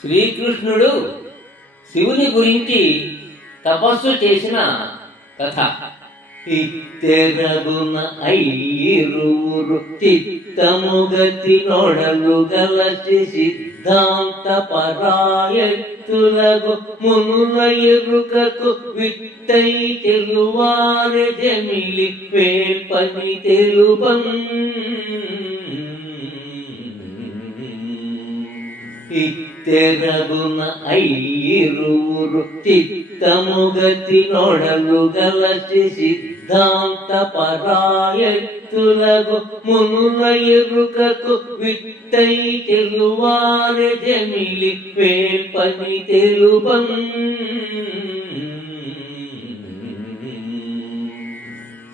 శ్రీకృష్ణుడు శివుని గురించి తపస్సు చేసిన కథ. ఇత్తెరగున ఐరువురు చిత్తముగతి నొడలు గలచి సిద్ధాంత పరాయత్తులకు మునుల ఎరుకకు విట్టై తెలువారె జమిలి వేల్పని తెలుపం. ఇత్తెరగున ఐరువురు చిత్తముగతి నొడలు గలచి సిద్ధాంత పరాయత్తులకు మునుల ఎరుకకు విట్టై తెలువారె జమిలి వేల్పని తెలుపం.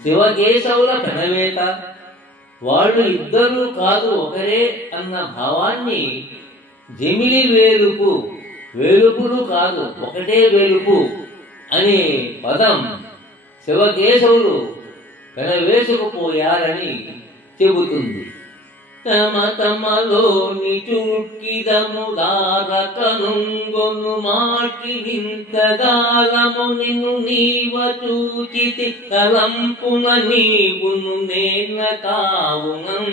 శివకేశవుల ప్రణవేత వాళ్ళు ఇద్దరూ కాదు ఒకరే అన్న భావాన్ని జమిలి వేలుపు, వేలుపులు కాదు ఒకటే వేలుపు అనే పదం శివకేశవులు పెనవేసుకుపోయారని చెబుతుంది. తమ తమలోని చుక్కిదము దారకనుంగొను మాటి నింతగాలము నిన్ను నీవ చూచితి తలంపున నీవును నేన కావునం.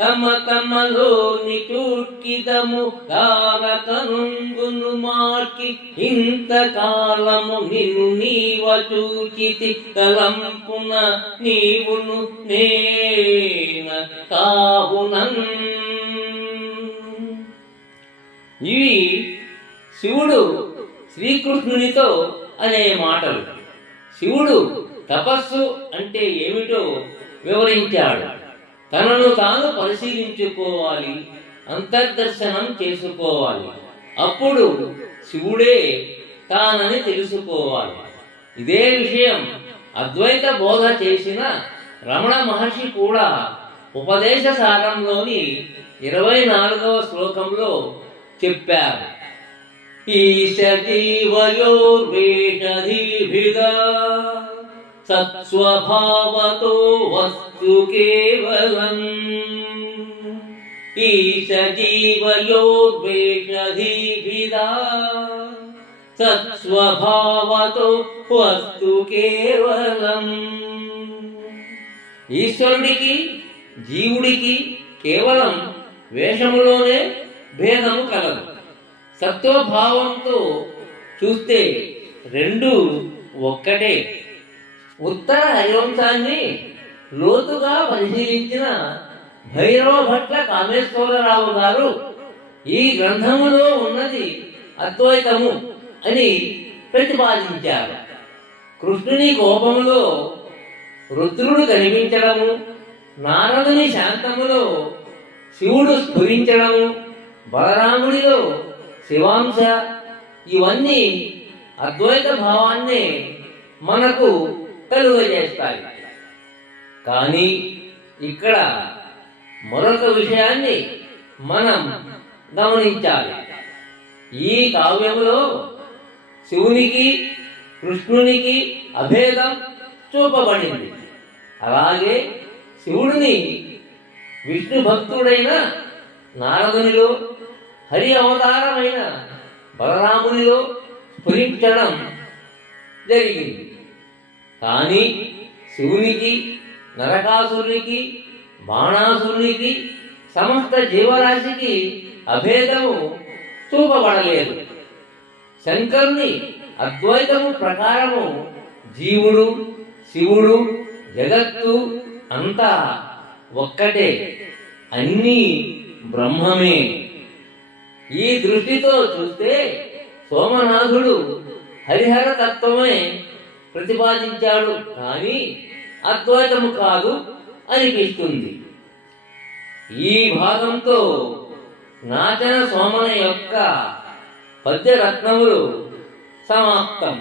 తమ తమలోని చూట్కిదము దారకనుంగును మాకి ఇంతకాలము నిన్ను నీవ చూచితి తలంపున నీవును నేన కావునం. ఇవి శివుడు శ్రీకృష్ణునితో అనే మాటలు. శివుడు తపస్సు అంటే ఏమిటో వివరించాడు. తనను తాను పరిశీలించుకోవాలి, అంతర్దర్శనం చేసుకోవాలి. అప్పుడు శివుడే తానని తెలుసుకోవాలి. ఇదే విషయం అద్వైత బోధ చేసిన రమణ మహర్షి కూడా ఉపదేశ సారంలోని 24వ శ్లోకంలో చెప్పారు. ఈశ జీవయోర్వేషధీభిదా సత్స్వభావతో వస్తు కేవలం. ఈశ జీవయోర్వేషధీభిదా సత్స్వభావతో వస్తు కేవలం. ఈశ్వరుడికి జీవుడికి కేవలం వేషములోనే భేదము కలదు. సత్వభావంతో చూస్తే రెండు ఒక్కటే. ఉత్తర హరివంశాన్ని లోతుగా పరిశీలించిన భైరవ భట్ల కామేశ్వరరావు గారు ఈ గ్రంథములో ఉన్నది అద్వైతము అని ప్రతిపాదించారు. కృష్ణుని కోపములో రుద్రుడు కనిపించడము, నారదుని శాంతములో శివుడు స్ఫురించడము, బలరాముడిలో శివాంశ, ఇవన్నీ అద్వైత భావాన్నే మనకు కలుగజేస్తాయి. కానీ ఇక్కడ మరొక విషయాన్ని మనం గమనించాలి. ఈ కావ్యములో శివునికి కృష్ణునికి అభేదం చూపబడింది. అలాగే శివుడిని విష్ణు భక్తుడైన నారదునిలో, హరి అవతారమైన బలరామునిలో స్ఫురించడం జరిగింది. కానీ శివునికి, నరకాసురునికి, బాణాసురునికి, సమస్త జీవరాశికి అభేదము చూపబడలేదు. శంకరుని అద్వైతము ప్రకారము జీవుడు, శివుడు, జగత్తు అంతా ఒక్కటే, అన్నీ బ్రహ్మమే. ఈ దృష్టితో చూస్తే సోమనాథుడు హరిహర తత్వమే ప్రతిపాదించాడు, కానీ అద్వైతము కాదు అనిపిస్తుంది. ఈ భాగంతో నాచన సోమన యొక్క పద్యరత్నములు సమాప్తం.